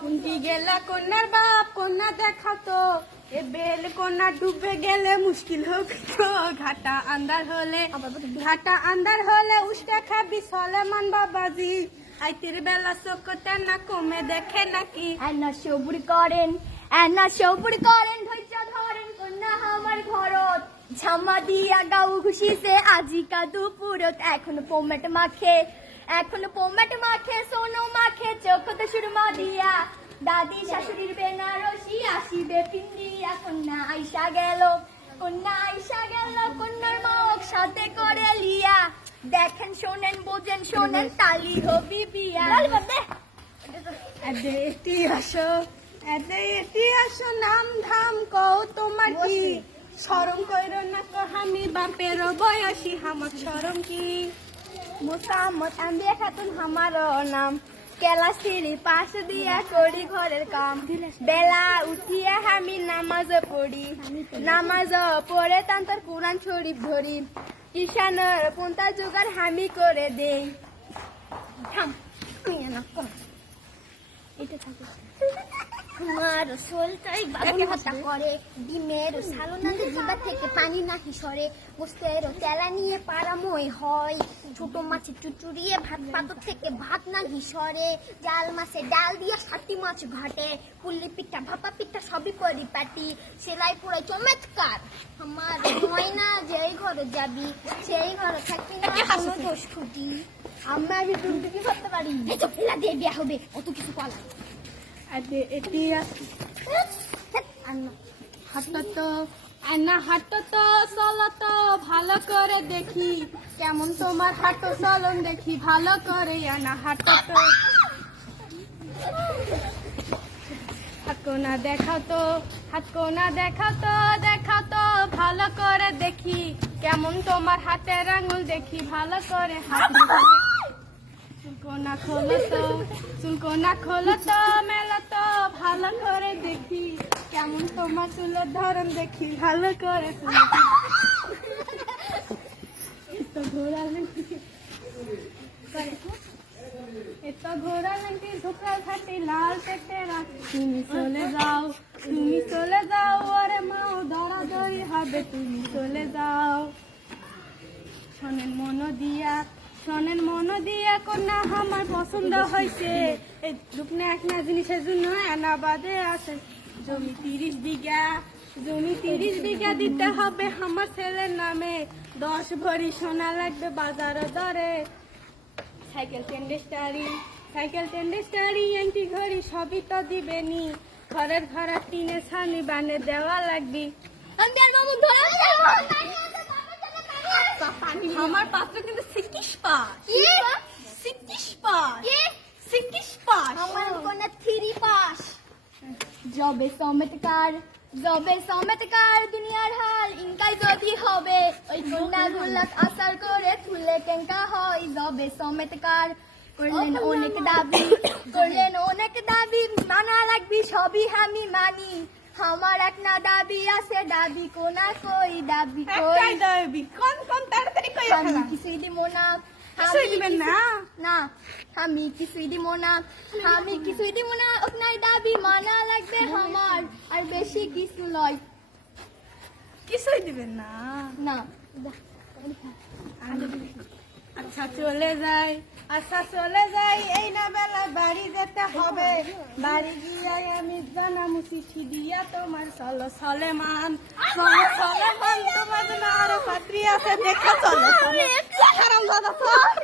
কুন্তি গেলা কন্যার বাপ, কন্যা দেখাতো। এ বেল কন্যা ডুবে গেলে মুশকিল হোক ঘাটা আন্দার হলে, ঘাটা আন্দার হলে উষ্টা খাবি সলেমান বাবাজি। আইতির বেলা চোখতে না কমে দেখে নাকি। এনা সবুর করেন, এনা সবুর করেন, ধৈর্য ধরেন কন্যা আমার ঘরত। ঝামা দিয়া গাউ খুশিতে আজিকা দুপুরত এখন পোমেট মাখে। এখন পোমেট মাখে সোনো মাখে চোখতে সুরমা দিয়া। দাদি শাশুড়ির বেনারসি আসিবে পিন্দিয়া কন্যা আইসা গেল কন্যা আইসা গেল কন্যার মাওক সাথে করে লিয়া। দেখেন শোনেন বোঝেন শোনেন তালি হবি বিয়া। এটি আসো এটি আসো নাম ধাম কও তোমার কি? শরম কইর না তো আমি বাপের বয়সী আমার শরম কি? মোসাম্মদ আম্বিয়া খাতুন আমার নাম। কেলা সিঁড়ি পাশ দিয়া করি ঘরের কাম। বেলা উঠিয়া আমি নামাজ পড়ি। নামাজ পড়ে তান্তর কোরআন শরীফ ধরি। কিষানর পন্থা জোগাড় হামি করে দেই। থাম এটা থাকে। সোলটাই হত্যা করে ডিমের সালোনাতে থেকে পানি সরে গোস্তের তেলা নিয়ে পারাময় হয়। ছোট মাছের চুচুড়িয়ে ভাত পাতর থেকে ভাত সরে জাল মাছে ডাল দিয়ে সাতি মাছ ঘাটে পুল্লি পিঠা ভাপা পিঠা সবই করি পাটি সেলাই পুরো চমৎকার। আমার ময়না যেই ঘরে যাবি সেই ঘরে থাকবি না কোনো দোষ খুঁটি আমরা ভিতর কি করতে পারি এই তো ফেলা দিয়ে বিয়া হবে অত কিছু কলা এটি হাঁটো তো আয়না হাঁটো তো চলো তো ভালো করে দেখি। কেমন তোমার হাঁটো চলন দেখি ভালো করে আনা হাঁটো তো। হাতকো না দেখাও তো। হাতকো না দেখাও তো দেখাও তো, ভালো করে দেখি। কেমন তোমার হাতের আঙুল দেখি, ভালো করে হাত চুলকো না খোলো তো চুলকো না খোলো তো, মেলো তো, ভালো করে দেখি। কেমন তোমার চুলের ধরন দেখি, ভালো করে। এতো ঘোরা এতো ঘোরা লেঙ্কি ঝোঁকার খাটি লাল পেটে রাখ। চলে যাও। তুমি চলে যাও ওরে মাও দরাদরি হবে, তুমি চলে যাও। শোনেন মন দিয়া, শোনেন মন দিয়া, কন্যা, আমার পছন্দ হয়েছে। এই রূপনা একনা জিনিসের জন্য আনা বাদে আছে। জমি তিরিশ বিঘা, জমি তিরিশ বিঘা দিতে হবে আমার ছেলের নামে। দশ ভরি সোনা লাগবে বাজার দরে। সাইকেল টেন্ডেস্টারি সাইকেল টেন্ডেস্টারি এন্টি ঘড়ি সবই তো দিবেনি। ঘরের ঘরের টিনে ছানি বানে দেওয়া লাগবে। আমার পাত্র কিন্তু six pass. Six pass. Six pass. আমার কোনা থ্রি পাস। জবে সমেতকার জবে সমেতকার দুনিয়ার হাল। ইনকাই যদি হবে ওই কন্যা গুলাক আসার করে তুলে কেঙ্কা হয়। জবে সমেতকার করলেন অনেক দাবি করলেন অনেক দাবি মানা সবই আমি মানি আমার এক না দাবি আছে দাবি কোনা কই দাবি কই? একটাই দাবি কোন কোন তাড়াতাড়ি কই আমি কিছুই দিব না। কিছুই দিবেন না? না আমি কিছুই দিব না। আমি কিছুই দিব না আপনার দাবি মানা লাগবে আমার আর বেশি কিছু লয় কিছুই দিবেন না? না। আচ্ছা চলে যাই। আচ্ছা চলে যাই। এই না বেলায় বাড়ি যেতে হবে। বাড়ি গিয়ে আমি জানামু চিঠি দিয়া তোমার চলো সলেমান। চলো সলেমান তোমার জন্য আরও পাত্রী আছে দেখা চলে। চলে চল।